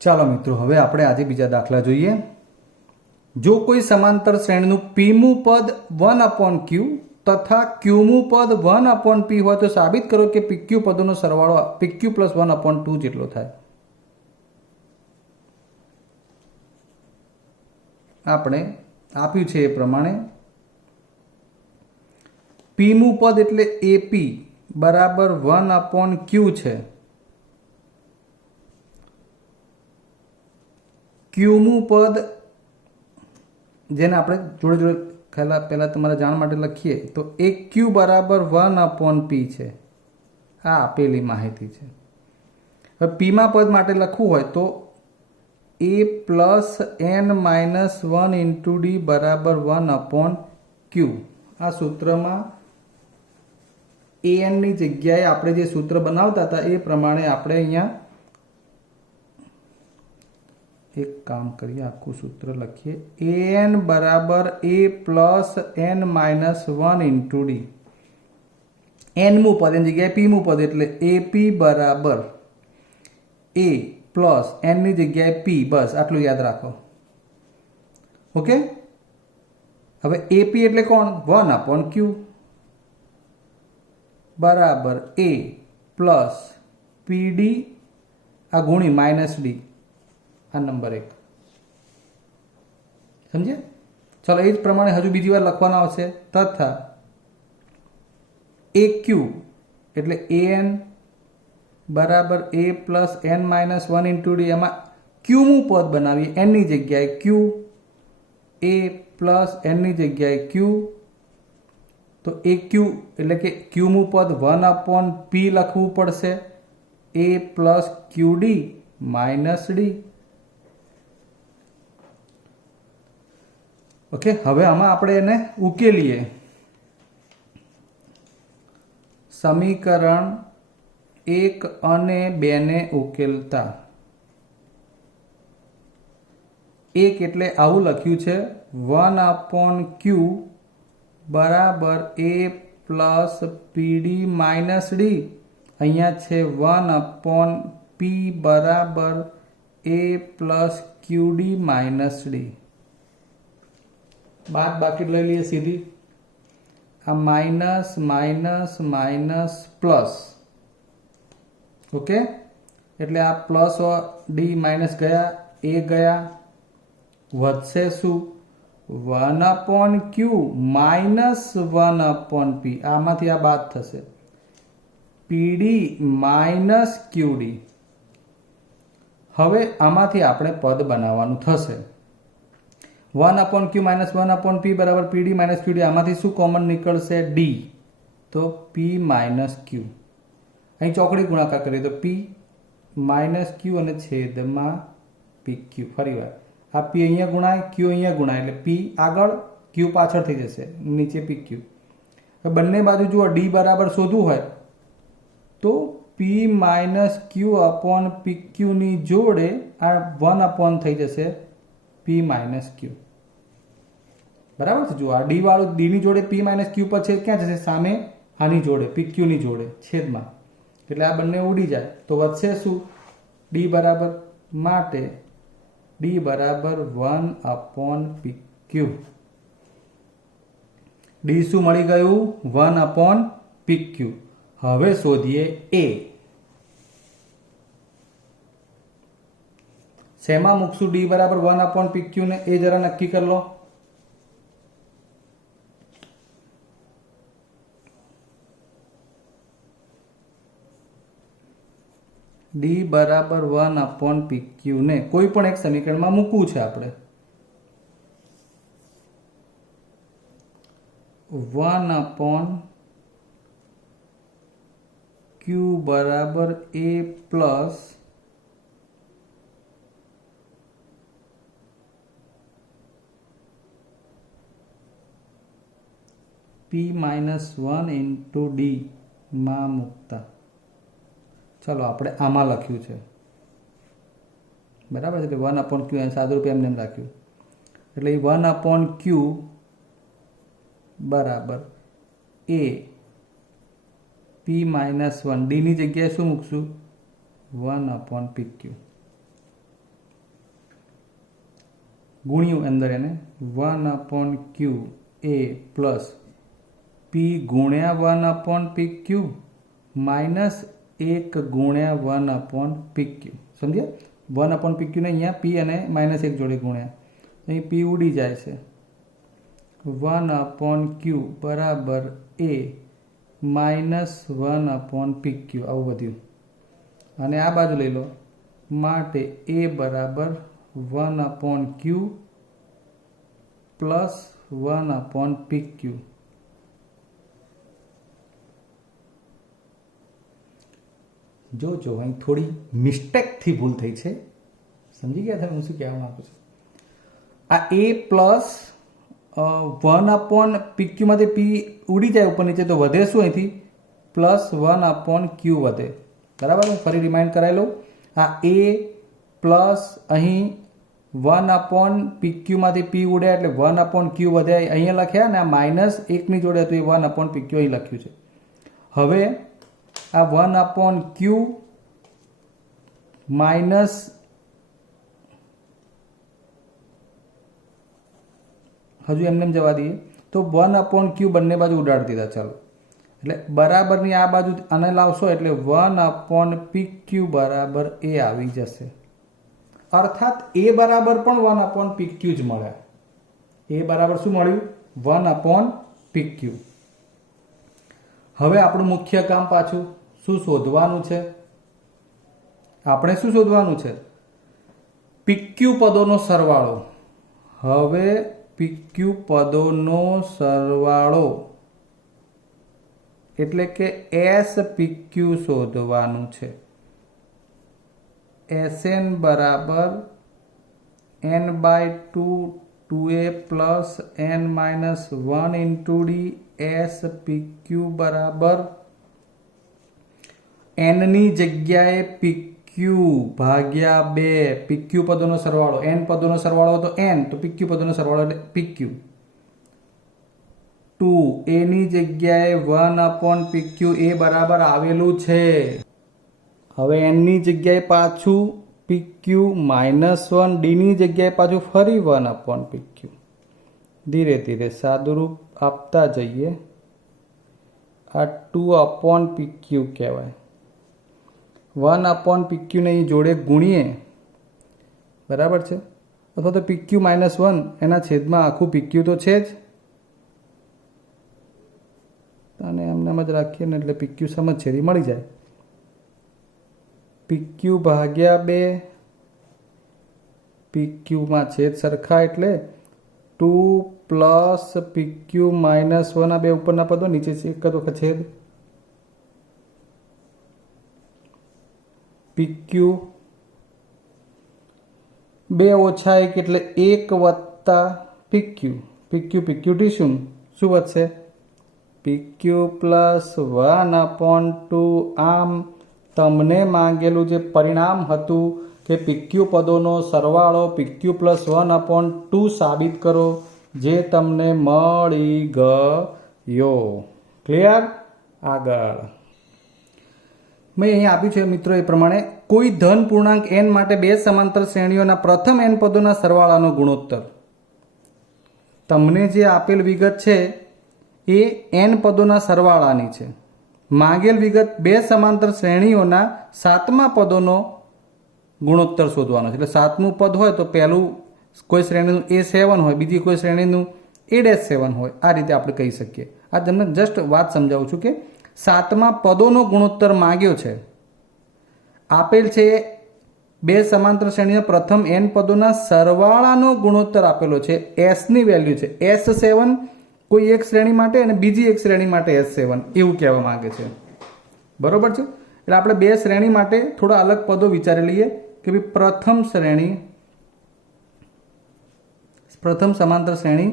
ચાલો મિત્રો, હવે આપણે આજે બીજા દાખલા જોઈએ. જો કોઈ સમાંતર શ્રેણીનું પીમું પદ 1/q તથા ક્યુમું પદ 1/p હોય તો સાબિત કરો કે pq પદોનો સરવાળો pq + 1/2 જેટલો થાય. આપણે આપ્યું છે એ પ્રમાણે પીમું પદ એટલે ap બરાબર 1/q છે. ક્યુમું પદ જેને આપણે જોડે જોડે પહેલાં તમારા જાણ માટે લખીએ તો એક ક્યુ બરાબર 1/p છે. આ આપેલી માહિતી છે. હવે પીમાં પદ માટે લખવું હોય તો a + n - 1 × d બરાબર 1/q. આ સૂત્રમાં an ની જગ્યાએ આપણે જે સૂત્ર બનાવતા હતા એ પ્રમાણે આપણે અહીંયા એક કામ કરીએ, આખું સૂત્ર લખીએ. an બરાબર a + n - 1 × d. nમું પદ એની જગ્યાએ પીમું પદ એટલે ap બરાબર a પ્લસ n ની જગ્યાએ p. બસ આટલું યાદ રાખો. ઓકે. હવે ap એટલે કોણ? 1/q બરાબર a પ્લસ pd આ ગુણી -d આ નંબર 1. સમજ્યા? ચલો એ જ પ્રમાણે હજુ બીજી વાર લખવાના આવશે. તથા aq એટલે an બરાબર a + n - 1 × d. એમાં ક્યુમું પદ બનાવીએ n ની જગ્યાએ q, a + n ની જગ્યાએ q. તો aq એટલે કે ક્યુમું પદ 1/p લખવું પડશે. a + qd - d. ઓકે. હવે આમાં આપણે એને ઉકેલીએ. સમીકરણ 1 અને 2 ને ઉકેલતા 1 એટલે આવું લખ્યું છે 1/q બરાબર a + pd - d. અહીંયા છે 1/p બરાબર a + qd - d. બાદ બાકી લઈ લઈએ સીધી. આ minus minus minus plus. Okay. એટલે આ પ્લસ ડી માઇનસ ગયા, એ ગયા, વધશે શું? 1/q minus 1/p. આમાંથી આ બાદ થશે. pd minus qd. હવે આમાંથી આપણે પદ બનાવવાનું થશે. 1/q - 1/p બરાબર pd - qd. આમાંથી શું કોમન નીકળશે? d. તો p - q. અહીં ચોકડી ગુણાકાર કરીએ તો p - q અને છેદમાં pq. ફરી વાર આ p અહીંયા ગુણાય, q અહીંયા ગુણાય એટલે p આગળ, q પાછળ થઈ જશે, નીચે pq. હવે બંને બાજુ જુઓ d બરાબર શોધવું હોય તો p - q/pq ની જોડે આ 1/ થઈ જશે p - q. બરાબર છે? જુઓ આ d વાળું d ની જોડે p - q પર છે, ક્યાં જશે? સામે આની જોડે pq ની જોડે છેદમાં. એટલે આ બંને ઉડી જાય તો વધશે શું? d બરાબર માટે d બરાબર 1/pq. d શું મળી ગયું? 1/pq. હવે શોધીએ a. શેમાં મૂકશું d બરાબર 1/pq ને? એ જરા નક્કી કરી લો. d બરાબર 1/pq ને કોઈ પણ એક સમીકરણમાં મૂકવું છે આપણે. 1/q બરાબર a પ્લસ p - 1 × d માં મૂકતા. ચલો આપણે આમાં લખ્યું છે. બરાબર છે? 1/q સાદું રૂપે એમને એમ રાખ્યું. એટલે 1/q બરાબર a p - 1. d ની જગ્યાએ શું મૂકશું? 1/pq. ગુણ્યું અંદર એને 1/q a પ્લસ p ગુણ્યા 1/pq માઇનસ 1 ગુણ્યા 1/pq. સમજ્યા? 1/pq ને અહીંયા p અને -1 જોડે ગુણ્યા, અહીં p ઉડી જાય છે. 1/q બરાબર a માઇનસ 1/pq આવું વધ્યું. અને આ બાજુ લઈ લો, માટે a બરાબર 1/q પ્લસ 1/pq. જો અહીં થોડી મિસ્ટેકથી ભૂલ થઈ છે. સમજી ગયા તમે હું શું કહેવા માંગુ છું? આ a પ્લસ 1/pq માંથી p ઉડી જાય ઉપર નીચે, તો વધે શું અહીંથી? પ્લસ 1/q વધે. બરાબર? હું ફરી રિમાઇન્ડ કરાવી લઉં. આ a પ્લસ અહીં 1/pq માંથી p ઉડ્યા એટલે 1/q વધ્યા અહીંયા લખ્યા, અને આ માઇનસ 1ની જોડે હતું એ 1/pq અહીં લખ્યું છે. હવે આ 1/q માઇનસ હજુ એમને જવા દઈએ તો 1/q બંને બાજુ ઉડાડી દીધા. ચાલો, એટલે બરાબરની આ બાજુ આને લાવશો એટલે 1/pq બરાબર a આવી જશે. અર્થાત a બરાબર પણ 1/pq જ મળે. a બરાબર શું મળ્યું? 1/pq. હવે આપણું મુખ્ય કામ પાછું શું શોધવાનું છે? આપણે શું શોધવાનું છે? pq પદોનો સરવાળો. હવે pq પદોનો સરવાળો એટલે કે spq શોધવાનું છે. Sn બરાબર n/2 2a plus n-1 into d. spq બરાબર n ની જગ્યાએ pq ભાગ્યા 2. pq પદોનો સરવાળો, n પદોનો સરવાળો તો n, તો pq પદોનો સરવાળો એટલે pq. 2 a ની જગ્યાએ 1/pq a બરાબર આવેલું છે. હવે n ની જગ્યાએ પાછું pq -1, d ની જગ્યાએ પાછું ફરી 1/pq. ધીરે ધીરે સાદુરૂપ આપતા જઈએ. આ 2/pq કહેવાય. 1/pq ને અહીં જોડે ગુણીએ, બરાબર છે? અથવા તો pq -1 એના છેદમાં આખું pq તો છે જ, અને એમને જ રાખીએ ને એટલે pq સમજછેદી મળી જાય. pq ભાગ્યા 2, pq માં છેદ સરખા એટલે 2 પ્લસ pq -1. આ બે ઉપરના પદો, નીચે એક જ વખત છેદ. pq 2 ઓછા 1 એટલે 1 વત્તા pq. pq શું વધશે? pq plus 1/2. આમ તમને માંગેલું જે પરિણામ હતું કે pq પદોનો સરવાળો pq પ્લસ 1/2 સાબિત કરો, જે તમને મળી ગયો. ક્લિયર? આગળ મેં અહીં આપ્યું છે મિત્રો એ પ્રમાણે કોઈ ધન પૂર્ણાંક n માટે બે સમાંતર શ્રેણીઓના પ્રથમ n પદોના સરવાળાનો ગુણોત્તર. તમને જે આપેલ વિગત છે એ n પદોના સરવાળાની છે. માંગેલ વિગત બે સમાંતર શ્રેણીઓના સાતમા પદોનો ગુણોત્તર શોધવાનો છે. એટલે સાતમું પદ હોય તો પહેલું કોઈ શ્રેણીનું a7 હોય, બીજી કોઈ શ્રેણીનું a-7 હોય. આ રીતે આપણે કહી શકીએ. આ તમને જસ્ટ વાત સમજાવું છું કે સાતમા પદોનો ગુણોત્તર માંગ્યો છે. આપેલ છે બે સમાંતર શ્રેણીના પ્રથમ n પદોના સરવાળાનો ગુણોત્તર આપેલો છે. s ની વેલ્યુ છે s7 કોઈ એક શ્રેણી માટે અને બીજી એક શ્રેણી માટે s7 એવું કહેવા માંગે છે. બરોબર છે? એટલે આપણે બે શ્રેણી માટે થોડા અલગ પદો વિચારી લઈએ કે ભાઈ પ્રથમ સમાંતર શ્રેણી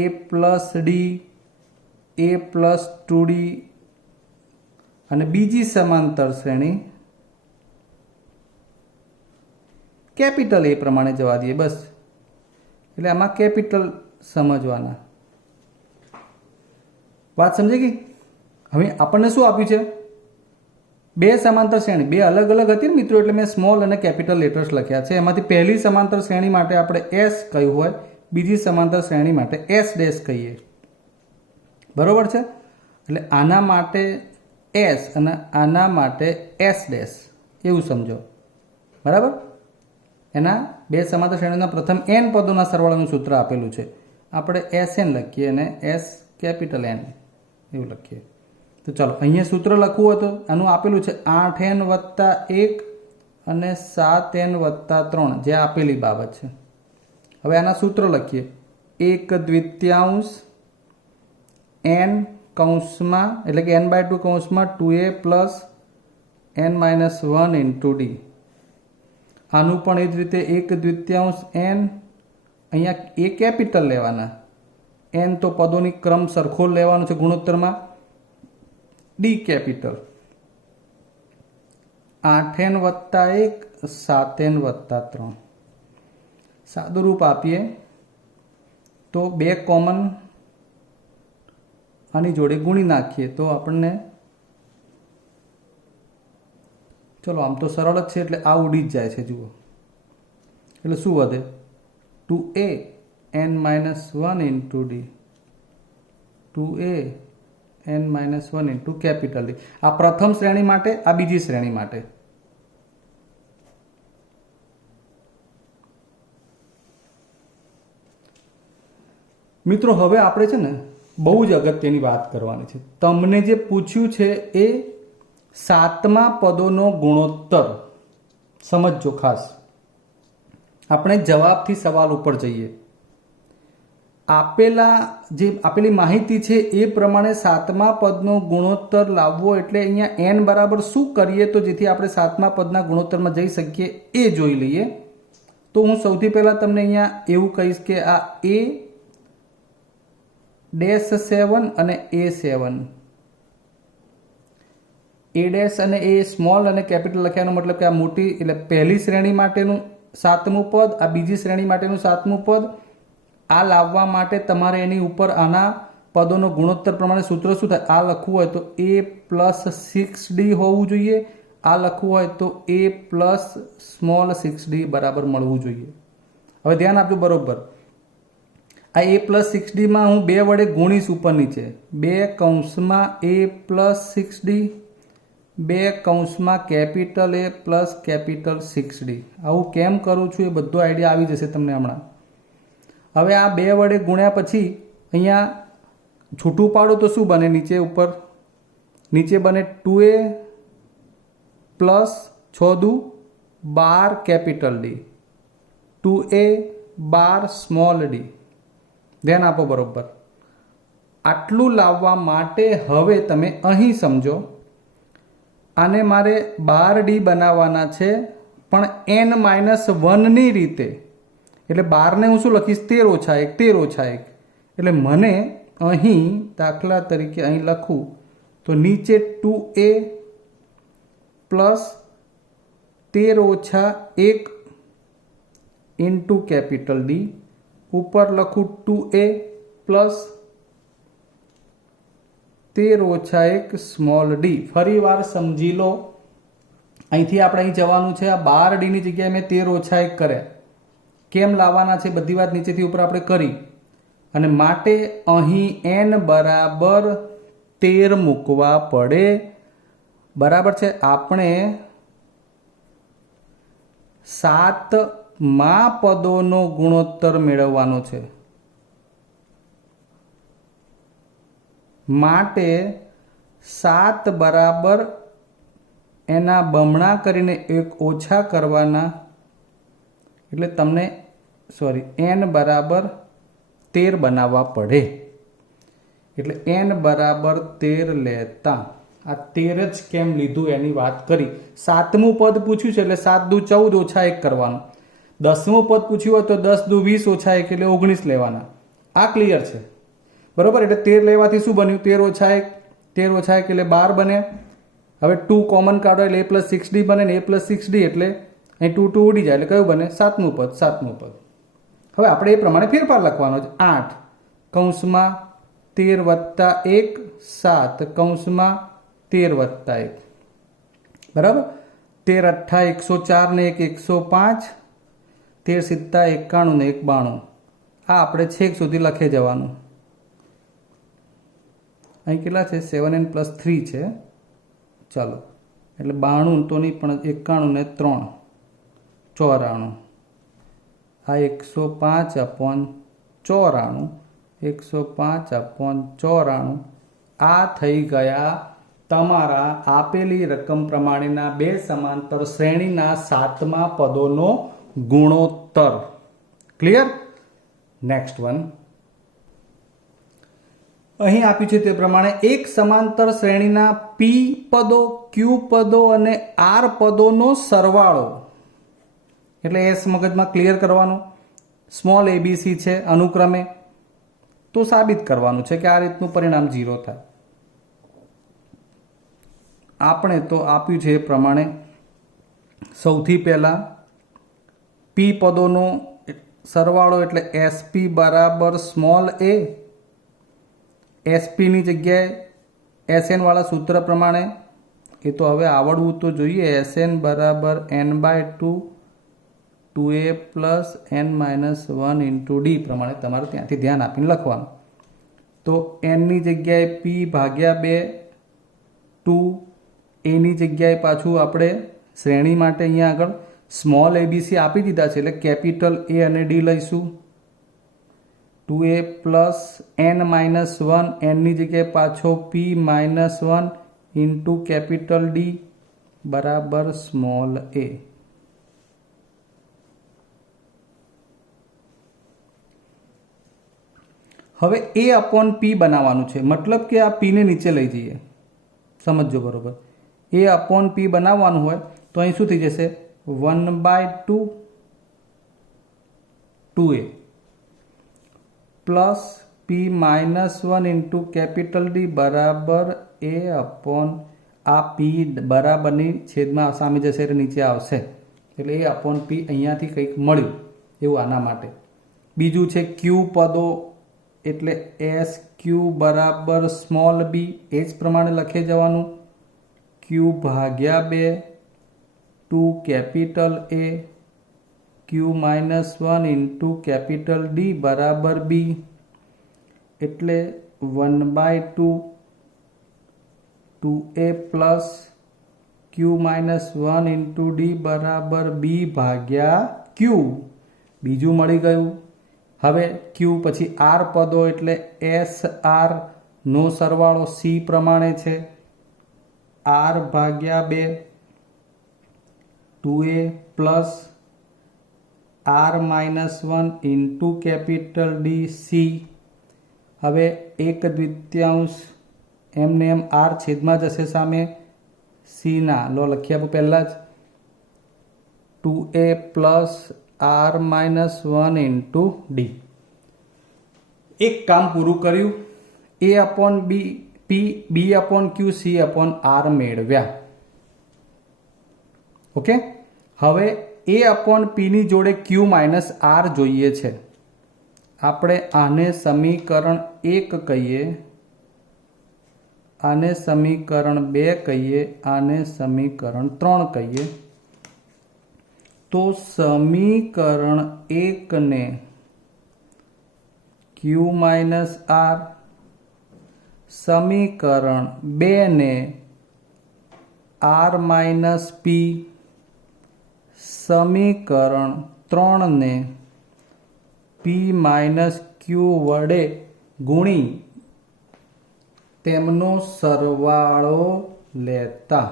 a plus d, a plus 2d, અને બીજી સમાંતર શ્રેણી કેપિટલ એ પ્રમાણે જવા દઈએ બસ. એટલે આમાં કેપિટલ સમજવાના. વાત સમજી ગઈ? હવે આપણને શું આપ્યું છે? બે સમાંતર શ્રેણી બે અલગ અલગ હતી મિત્રો, એટલે મેં સ્મોલ અને કેપિટલ લેટર્સ લખ્યા છે. એમાંથી પહેલી સમાંતર શ્રેણી માટે આપણે એસ કહ્યું હોય, બીજી સમાંતર શ્રેણી માટે એસ ડેશ કહીએ. બરોબર છે? એટલે આના માટે એસ અને આના માટે એસ ડેશ એવું સમજો. બરાબર? એના બે સમાંતર શ્રેણીના પ્રથમ એન પદોના સરવાળાનું સૂત્ર આપેલું છે. આપણે એસ એન લખીએ અને એસ કેપિટલ એન એવું લખીએ. તો ચાલો અહીંયા સૂત્ર લખવું હતું, આનું આપેલું છે 8n + 1 અને 7n + 3 જે આપેલી બાબત છે. હવે આના સૂત્ર લખીએ. 1/2 n કૌંસમાં એટલે કે n/2 કૌંસમાં 2a + n - 1 × d. આનું પણ એ જ રીતે 1/2 n, અહીંયા એ કેપિટલ લેવાના, n તો પદોની ક્રમ સરખો લેવાનો છે ગુણોત્તરમાં, ડી કેપિટલ. 8n + 1 7n + 3. સાદું રૂપ આપીએ તો બે કોમન આની જોડે ગુણી નાખીએ તો આપણને, ચલો આમ તો સરળ જ છે એટલે આ ઉડી જ જાય છે. જુઓ એટલે શું વધે? 2a n - 1 × d, 2a n - 1 × capital D. આ પ્રથમ શ્રેણી માટે, આ બીજી શ્રેણી માટે. મિત્રો હવે આપણે છે ને બહુ જ અગત્યની વાત કરવાની છે. તમને જે પૂછ્યું છે એ સાતમા પદોનો ગુણોત્તર સમજજો ખાસ. આપણે જવાબથી સવાલ ઉપર જઈએ. આપેલી માહિતી છે એ પ્રમાણે સાતમા પદનો ગુણોત્તર લાવવો એટલે અહીંયા n બરાબર શું કરીએ તો જેથી આપણે સાતમા પદના ગુણોત્તરમાં જઈ શકીએ એ જોઈ લઈએ. તો હું સૌથી પહેલાં તમને અહીંયા એવું કહીશ કે આ a-7 અને a7, a ડેશ અને એ સ્મોલ અને કેપિટલ લખ્યાનો મતલબ કે આ મોટી એટલે પહેલી શ્રેણી માટેનું સાતમું પદ, આ બીજી શ્રેણી માટેનું સાતમું પદ. આ લાવવા માટે તમારે એની ઉપર આના પદોનો ગુણોત્તર પ્રમાણે સૂત્ર શું થાય? આ લખવું હોય તો a + 6d હોવું જોઈએ, આ લખવું હોય તો a + સ્મોલ 6d બરાબર મળવું જોઈએ. હવે ધ્યાન આપજો બરોબર. આ a + 6d માં હું બે વડે ગુણીશ ઉપર નીચે, 2 કૌંસમાં a + 6d, 2 કૌંસમાં કેપિટલ A + કેપિટલ 6d. આવું કેમ કરું છું એ બધો આઈડિયા આવી જશે તમને હમણાં. હવે આ બે વડે ગુણ્યા પછી અહીંયા છૂટું પાડો તો શું બને? નીચે ઉપર નીચે બને 2a + 6 દુ 12 capital D, 2a 12 small d. ધ્યાન આપો બરોબર. આટલું લાવવા માટે હવે તમે અહીં સમજો, આને મારે 12d બનાવવાના છે પણ n - 1 ની રીતે. એટલે 12 ને હું શું લખીશ? 13 - 1, 13 - 1. એટલે મને અહીં દાખલા તરીકે અહીં લખું તો નીચે 2a + 13 - 1 × કેપિટલ D, ઉપર લખું 2a + 13 - 1 સ્મોલ d. ફરી વાર સમજી લો. અહીંથી આપણે અહીં જવાનું છે, આ 12d ની જગ્યાએ મેં 13 - 1 કર્યા. કેમ લાવવાના છે બધી વાત નીચેથી ઉપર આપણે કરી, અને માટે અહીં n બરાબર 13 મૂકવા પડે. બરાબર છે? આપણે 7મા પદોનો ગુણોત્તર મેળવવાનો છે, માટે 7 બરાબર એના બમણા કરીને 1 ઓછા કરવાના. એટલે તમને n બરાબર 13 બનાવવા પડે. એટલે n બરાબર 13 લેતા આ 13 જ કેમ લીધું એની વાત કરી. 7મું પદ પૂછ્યું છે એટલે 7 દુ 14 ઓછા 1 કરવાનું. 10મું પદ પૂછ્યું હોય તો 10 દુ 20 ઓછા 1 એટલે 19 લેવાના. આ ક્લિયર છે બરોબર? એટલે 13 લેવાથી શું બન્યું? 13 - 1, 13 - 1 એટલે 12 બને. હવે 2 કોમન કાઢો એટલે a + 6d બને ને, a + 6d એટલે અહીં 2 2 ઉડી જાય એટલે કયું બને? 7મું પદ. 7મું પદ. હવે આપણે એ પ્રમાણે ફેરફાર લખવાનો છે. 8 કૌંસમાં 13 + 1, 7 કૌંસમાં 13 + 1. બરાબર. 13 અઠ્ઠા 104 ને 1 105, 13 સિત્તા 91 ને 1 92. આ આપણે છેક સુધી લખે જવાનું. અહીં કેટલા છે? 7n + 3 છે. ચાલો, એટલે 92 તો નહીં પણ 91 ને 3 94. આ 105/94, 105/94. આ થઈ ગયા તમારા આપેલી રકમ પ્રમાણેના બે સમાંતર શ્રેણીના 7મા પદોનો ગુણોત્તર. ક્લિયર? Next one. અહીં આપ્યું છે તે પ્રમાણે એક સમાંતર શ્રેણીના પી પદો, ક્યુ પદો અને આર પદોનો સરવાળો. એટલે એસ મગજમાં ક્લિયર કરવાનું. સ્મોલ એબીસી છે અનુક્રમે, તો સાબિત કરવાનું છે કે આ રીતનું પરિણામ 0 થાય. આપણે તો આપ્યું છે એ પ્રમાણે સૌથી પહેલા પી પદોનો સરવાળો એટલે એસપી બરાબર સ્મોલ એ. એસપીની જગ્યાએ એસએન વાળા સૂત્ર પ્રમાણે, એ તો હવે આવડવું તો જોઈએ. એસએન બરાબર n/2 2a + n-1 × d પ્રમાણે તમારે ત્યાંથી ધ્યાન આપીને લખવાનું. તો nની જગ્યાએ p/2 2, એની જગ્યાએ પાછું આપણે શ્રેણી માટે અહીંયા આગળ સ્મોલ એબીસી આપી દીધા છે એટલે કેપિટલ એ અને ડી લઈશું. 2a + n-1, nની જગ્યાએ પાછો p-1 × કેપિટલ ડી બરાબર સ્મોલ એ. હવે a/p બનાવવાનું છે, મતલબ કે આ p ને નીચે લઈ જઈએ. સમજો બરોબર. a/p બનાવવાનું હોય તો અહીં શું થઈ જશે? 1/2 2a plus p-1 × capital D બરાબર આ p બરાબરની છેદમાં સામે જશે એટલે નીચે આવશે. એટલે a/p અહીંયાથી કંઈક મળ્યું એવું આના માટે. બીજું છે ક્યુ પદો એટલે એસ ક્યુ બરાબર સ્મોલ બી. એ જ પ્રમાણે લખી જવાનું. q/2 2 કેપિટલ એ q-1 × કેપિટલ ડી બરાબર બી. એટલે 1/2 2a પ્લસ q-1 × ડી બરાબર b/q. બીજું મળી ગયું. હવે ક્યુ પછી આર પદો એટલે એસ આર નો સરવાળો સી પ્રમાણે છે. r/2 2a plus r-1 × capital D C. હવે 1/2 એમને એમ આર છેદમાં જશે સામે સીના લો લખી આપો પહેલાં જ. 2a plus r-1 × D. એક કામ પૂરું કર્યું. a/b p b/q c/r મેળવ્યા. ઓકે. હવે a/p ની જોડે q-r જોઈએ છે. આપણે આને સમીકરણ 1 કહીએ, આને સમીકરણ 2 કહીએ, આને સમીકરણ 3 કહીએ. તો સમીકરણ 1 ને q-r, સમીકરણ 2 ને r-p, સમીકરણ 3 ને p-q વડે ગુણી તેમનો સરવાળો લેતા.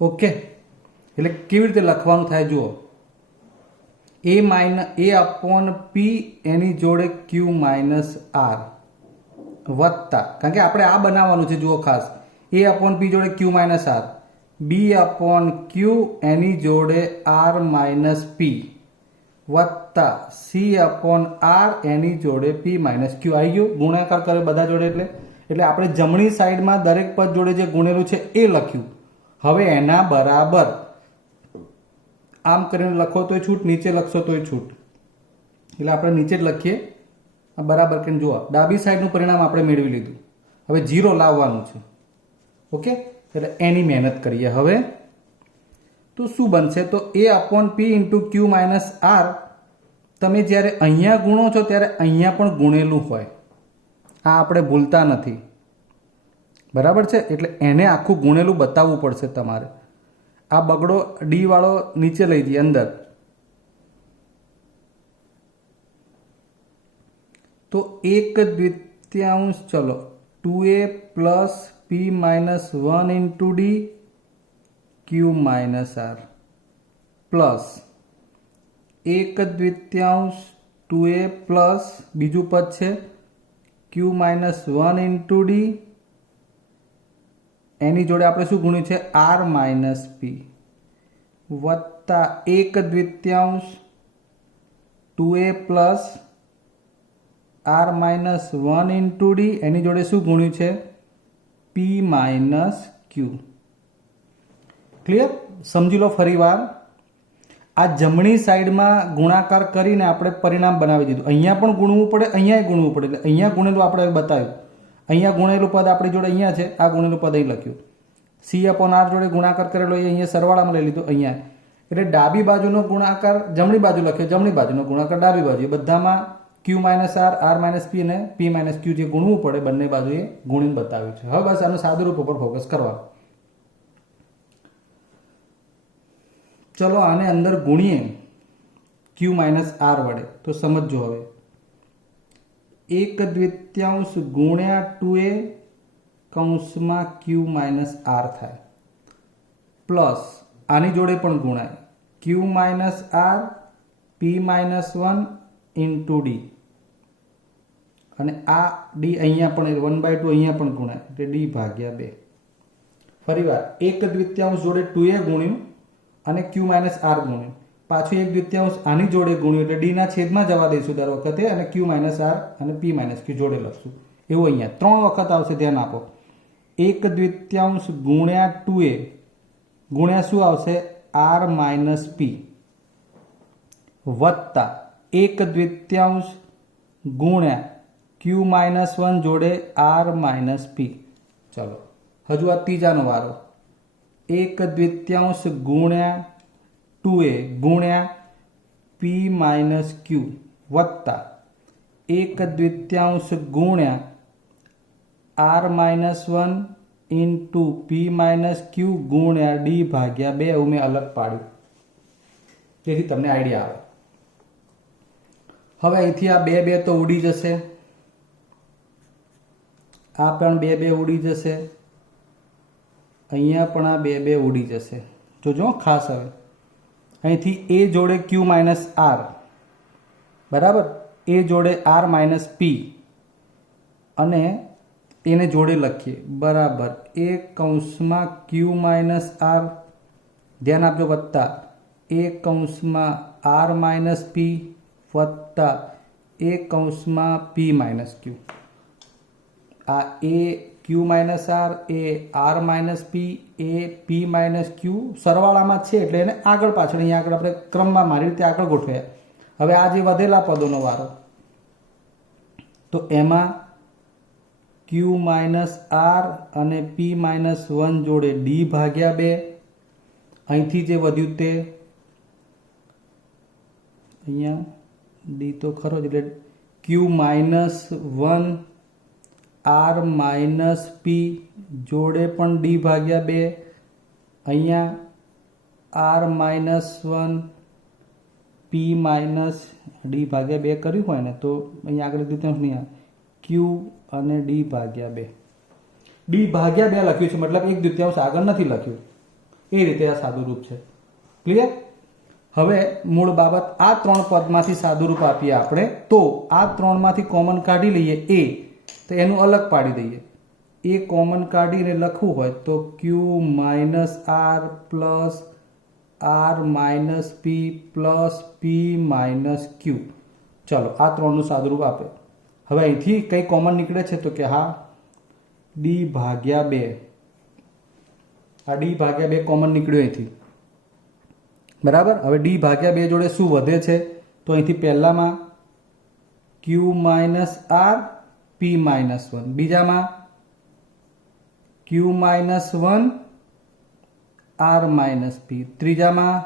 ઓકે. એટલે કેવી રીતે લખવાનું થાય જુઓ. a/p એની જોડે q-r વત્તા, કારણ કે આપણે આ બનાવવાનું છે જુઓ ખાસ. a/p જોડે q-r, b/q એની જોડે r-p વત્તા c/r એની જોડે p-q. આવી ગયું ગુણાકાર કરે બધા જોડે. એટલે આપણે જમણી સાઈડમાં દરેક પદ જોડે જે ગુણેલું છે એ લખ્યું. હવે એના બરાબર આમ કરીને લખો તોય છૂટ, નીચે લખશો તોય છૂટ. એટલે આપણે નીચે જ લખીએ બરાબર કરીને જુઓ. ડાબી સાઈડનું પરિણામ આપણે મેળવી લીધું. હવે 0 લાવવાનું છે. ઓકે, એટલે એની મહેનત કરીએ હવે. તો શું બનશે? તો a upon p into Q minus R. તમે જ્યારે અહીંયા ગુણો છો ત્યારે અહીંયા પણ ગુણેલું હોય, આ આપણે ભૂલતા નથી, બરાબર છે? એટલે એને આખું ગુણેલું બતાવવું પડશે તમારે. આ બગડો ડી વાળો નીચે લઈ જઈએ અંદર. તો 1/2, ચલો 2a plus p minus 1 into D Q minus R plus 1/2 2a પ્લસ બીજું પદ છે ક્યુ માઇનસ 1 ઇન્ટુ ડી, એની જોડે આપણે શું ગુણ્યું છે? આર માઇનસ પી વત્તા 1/2 2a plus R minus 1 into D, એની જોડે શું ગુણ્યું છે? P minus Q. ક્લિયર? સમજી લો ફરી વાર. આ જમણી સાઈડમાં ગુણાકાર કરીને આપણે પરિણામ બનાવી દીધું. અહીંયા પણ ગુણવું પડે, અહીંયા ગુણવું પડે. એટલે અહીંયા ગુણેલું આપણે બતાવ્યું. અહીંયા ગુણેલું પદ આપણી જોડે અહીંયા છે, આ ગુણેલું પદ અહીં લખ્યું. સી અપોન આર જોડે ગુણાકાર કરેલો અહીંયા સરવાળામાં લઈ લીધું અહીંયા. એટલે ડાબી બાજુનો ગુણાકાર જમણી બાજુ લખ્યો, જમણી બાજુનો ગુણાકાર ડાબી બાજુ. બધામાં ક્યુ માઇનસ આર માઇનસ પી અને પી માઇનસ ક્યુ જે ગુણવું પડે બંને બાજુએ ગુણીને બતાવ્યું છે. હવે બસ આનું સાદું રૂપ ઉપર ફોકસ કરવાનું. ચલો આને અંદર ગુણીએ ક્યુ માઇનસ આર વડે. તો સમજો હવે 1/2 ગુણ્યા 2a કૌંસમાં ક્યુ માઇનસ આર થાય પ્લસ આની જોડે પણ ગુણાય Q minus R P minus 1 into D, અને આ ડી અહીંયા પણ 1/2 અહીંયા પણ ગુણાય એટલે ડી ભાગ્યા 2. ફરી વાર 1/2 જોડે 2a ગુણ્યું અને ક્યુ માઇનસ આર ગુણ્યું, પાછું 1/2 આની જોડે ગુણ્યું એટલે ડી ના છેદમાં જવા દઈશું દર વખતે, અને ક્યુ માઇનસ આર અને પી માઇનસ ક્યુ જોડે લખશું. એવું અહીંયા 3 વખત આવશે, ધ્યાન આપો. 1/2 ગુણ્યા 2a ગુણ્યા શું આવશે? આર માઇનસ પી વત્તા 1/2 ગુણ્યા ક્યુ માઇનસ 1 જોડે આર માઇનસ પી. ચલો હજુ આ ત્રીજાનો વારો. 1/2 ગુણ્યા 2a ગુણ્યા પી માઇનસ ક્યુ વત્તા 1/2 ગુણ્યા આર માઇનસ 1 ઇન્ટુ પી માઇનસ ક્યુ ગુણ્યા ડી ભાગ્યા 2. એવું મેં અલગ પાડ્યું જેથી તમને આઈડિયા આવે. હવે અહીંથી આ 2 તો ઉડી જશે, આ પણ 2 ઉડી જશે, અહીંયા પણ આ 2 ઉડી જશે. જોજો ખાસ. હવે અહીંથી એ જોડે ક્યુ માઇનસ આર, બરાબર, એ જોડે આર માઇનસ પી, અને એને જોડે લખીએ બરાબર એ કૌંસમાં ક્યુ માઇનસ આર, ધ્યાન આપજો, વત્તા એ કૌંસમાં આર માઇનસ પી વત્તા એ કૌંસમાં પી માઇનસ ક્યુ. આ એ ક્યુ માઇનસ આર, એ આર માઇનસ પી, એ પી માઇનસ ક્યુ સરવાળામાં છે એટલે એને આગળ પાછળ અહીંયા આગળ આપણે ક્રમમાં મારી રીતે આગળ ગોઠવ્યા. હવે આ જે વધેલા પદોનો વારો, તો એમાં ક્યુ માઇનસ આર અને પી માઇનસ 1 જોડે ડી ભાગ્યા 2. અહીંથી જે વધ્યું તે અહીંયા ડી તો ખરો જ, એટલે ક્યુ માઇનસ 1 આર માઇનસ પી જોડે પણ ડી ભાગ્યા 2. અહીંયા આર માઇનસ 1 પી માઇનસ ડી ભાગ્યા 2 કર્યું હોય ને તો અહીંયા આગળ દીધું નહીં, ક્યુ અને ડી ભાગ્યા 2. ડી ભાગ્યા 2 લખ્યું છે, મતલબ 1/2 આગળ નથી લખ્યું. એ રીતે આ સાદું રૂપ છે. ક્લિયર? હવે મૂળ બાબત, આ 3 પદમાંથી સાદું રૂપ આપીએ આપણે, તો આ 3માંથી કોમન કાઢી લઈએ એ, તો એનું અલગ પાડી દઈએ. એ કોમન કાઢીને લખવું હોય તો Q minus R plus R minus P plus P minus Q. ચલો આ 3નું સાદુરૂપ આપે. હવે અહીંથી કઈ કોમન નીકળે છે? તો કે હા, ડી ભાગ્યા 2. આ ડી ભાગ્યા 2 કોમન નીકળ્યું અહીંથી, બરાબર. હવે ડી ભાગ્યા 2 જોડે શું વધે છે? તો અહીંથી પહેલામાં Q minus R P minus 1, બીજામાં ક્યુ -1 આર -p, ત્રીજામાં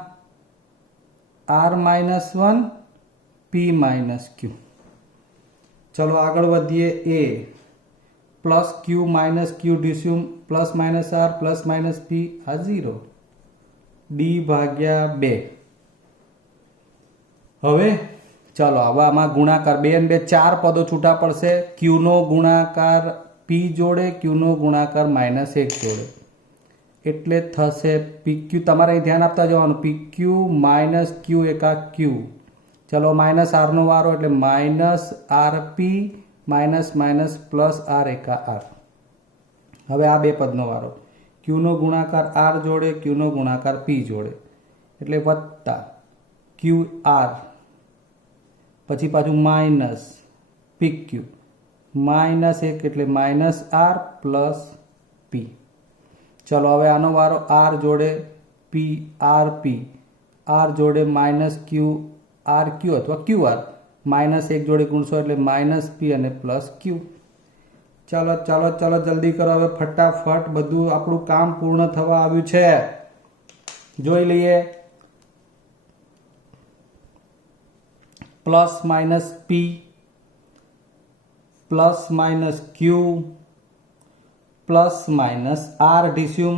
આર -1 p -q. ચલો આગળ વધીએ. એ પ્લસ ક્યુ -q ડીસ્યુમ પ્લસ -r પ્લસ -p આ 0 d/2. હવે ચાલો હવે આમાં ગુણાકાર 2 અને 2 4 પદો છૂટા પડશે. q નો ગુણાકાર p જોડે, q નો ગુણાકાર -1 જોડે, એટલે થશે pq. તમારે અહીં ધ્યાન આપતા જવાનું. pq q એકા q. ચલો -r નો વારો એટલે -rp પ્લસ r એકા r. હવે આ બે પદનો વારો. q નો ગુણાકાર r જોડે, q નો ગુણાકાર p જોડે, એટલે વત્તા qr, પછી પાછું માઇનસ pq, -1 એટલે -r પ્લસ p. ચલો હવે આનો વારો r જોડે p rp, r જોડે -q rq અથવા qr, -1 જોડે ગુણશો એટલે -p અને પ્લસ q. ચાલો ચાલો ચાલો જલ્દી કરો. હવે ફટાફટ બધું આપણું કામ પૂર્ણ થવા આવ્યું છે. જોઈ લઈએ. +-p +-q +-r ડીસ્યુમ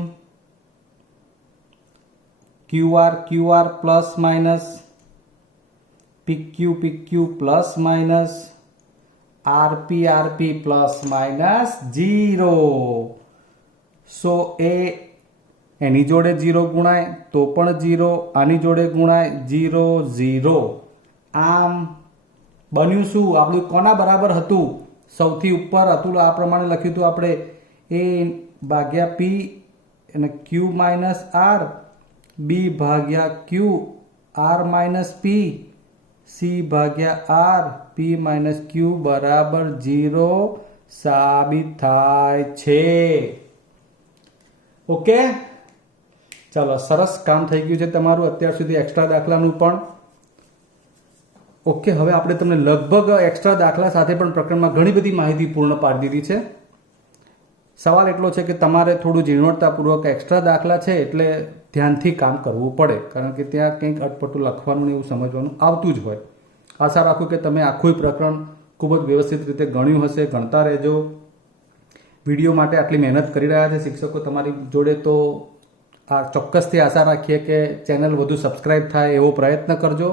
qr +- pq +- rp +-0. સો એની જોડે 0 ગુણાય તો પણ 0, આની જોડે ગુણાય 0 0. આમ બન્યું શું? આપણું કોના બરાબર હતું? સૌથી ઉપર હતું આ પ્રમાણે લખ્યું હતું આપણે, a/p અને q -r, b/q r -p, c/r p -q બરાબર 0 સાબિત થાય છે. ઓકે, ચાલો સરસ કામ થઈ ગયું છે તમારું અત્યાર સુધી એક્સ્ટ્રા દાખલાનું પણ. ઓકે, હવે આપણે તમને લગભગ એક્સ્ટ્રા દાખલા સાથે પણ પ્રકરણમાં ઘણી બધી માહિતી પૂર્ણ પાડી દીધી છે. સવાલ એટલો છે કે તમારે થોડું ઝીણવટતાપૂર્વક એક્સ્ટ્રા દાખલા છે એટલે ધ્યાનથી કામ કરવું પડે, કારણ કે ત્યાં કંઈક અટપટું લખવાનું ને એવું સમજવાનું આવતું જ હોય. આશા રાખું કે તમે આખું પ્રકરણ ખૂબ જ વ્યવસ્થિત રીતે ગણ્યું હશે. ગણતા રહેજો. વિડીયો માટે આટલી મહેનત કરી રહ્યા છે શિક્ષકો તમારી જોડે, તો આ ચોક્કસથી આશા રાખીએ કે ચેનલ વધુ સબસ્ક્રાઈબ થાય એવો પ્રયત્ન કરજો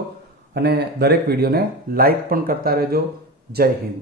અને દરેક વિડીયોને લાઈક પણ કરતા રહેજો. જય હિન્દ.